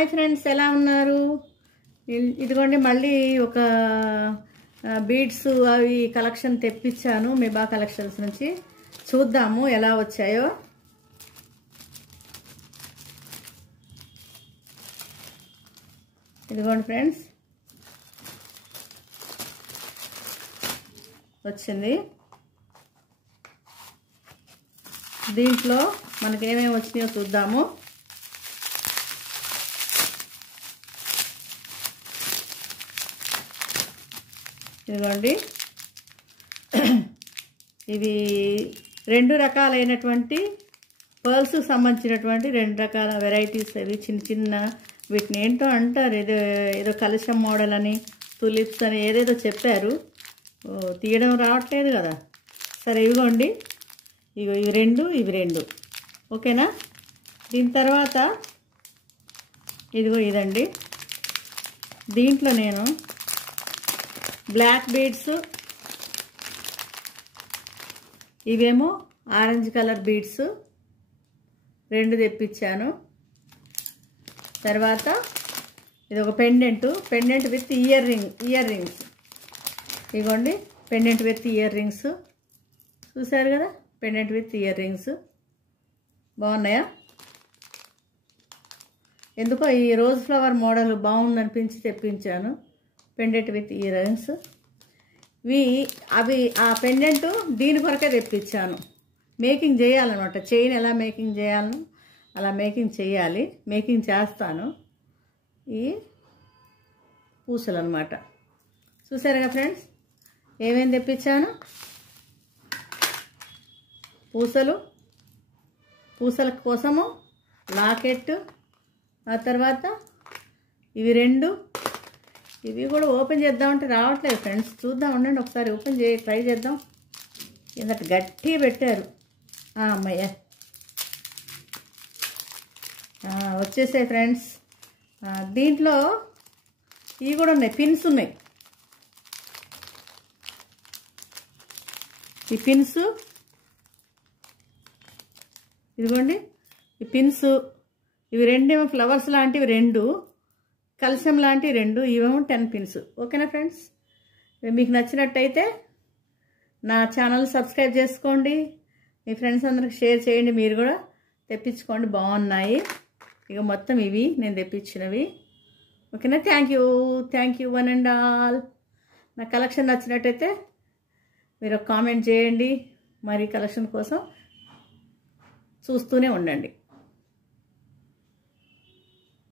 Hi friends, ఎలా ఉన్నారు? ఇదిగోండి మళ్ళీ ఒక బీడ్స్ అవి కలెక్షన్ తెప్పించాను మెబా కలెక్షన్స్ నుంచి. చూద్దాము ఎలా వచ్చాయో. ఇదిగోండి ఫ్రెండ్స్, వచ్చింది. దీంట్లో మనకి ఏమేమి వచ్చినాయో చూద్దాము. ఇదిగోండి, ఇవి రెండు రకాలైనటువంటి పర్ల్స్ సంబంధించినటువంటి రెండు రకాల వెరైటీస్. అవి చిన్న చిన్న వీటిని ఏంటో అంటారు, ఏదో కలశం మోడల్ అని, తులిప్స్ అని ఏదేదో చెప్పారు. తీయడం రావట్లేదు కదా. సరే, ఇదిగోండి, ఇవి రెండు ఓకేనా. దీని తర్వాత ఇదండి. దీంట్లో నేను బ్లాక్ బీడ్స్, ఇవేమో ఆరెంజ్ కలర్ బీడ్స్ రెండు తెప్పించాను. తర్వాత ఇది ఒక పెండెంట్ విత్ ఇయర్ రింగ్స్. ఇదిగోండి, పెండెంట్ విత్ ఇయర్ రింగ్స్. చూసారు కదా, పెండెంట్ విత్ ఇయర్ రింగ్స్ బాగున్నాయా? ఎందుకో ఈ రోజ్ ఫ్లవర్ మోడల్ బాగుందనిపించి తెప్పించాను. పెండెంట్ విత్ ఇయర్ రింగ్స్ అవి ఆ పెండెంట్ దీని కొరకే తెప్పించాను. మేకింగ్ చేయాలన్నమాట. చైన్ ఎలా మేకింగ్ చేయాలను అలా మేకింగ్ చేయాలి. మేకింగ్ చేస్తాను. ఈ పూసలు అన్నమాట. చూసారుగా ఫ్రెండ్స్, ఏమేమి తెప్పించాను. పూసల కోసము లాకెట్, ఆ తర్వాత ఇవి రెండు. ఇవి కూడా ఓపెన్ చేద్దామంటే రావట్లేదు ఫ్రెండ్స్. చూద్దాం, ఉండండి, ఒకసారి ఓపెన్ ట్రై చేద్దాం. కిందట గట్టి పెట్టారు. అమ్మయ్య, వచ్చేసాయి ఫ్రెండ్స్. దీంట్లో ఇవి కూడా ఉన్నాయి, పిన్స్ ఉన్నాయి. ఈ పిన్స్, ఇదిగోండి ఈ పిన్స్. ఇవి రెండేమో ఫ్లవర్స్ లాంటివి, రెండు కలశం లాంటివి రెండు. ఇవేమో 10 పిన్స్. ఓకేనా ఫ్రెండ్స్, మీకు నచ్చినట్టయితే నా ఛానల్ సబ్స్క్రైబ్ చేసుకోండి. మీ ఫ్రెండ్స్ అందరికి షేర్ చేయండి. మీరు కూడా తెప్పించుకోండి, బాగున్నాయి. ఇక మొత్తం ఇవి నేను తెప్పించినవి. ఓకేనా. Thank you one and all. నా కలెక్షన్ నచ్చినట్టయితే మీరు కామెంట్ చేయండి. మరి కలెక్షన్ కోసం చూస్తూనే ఉండండి.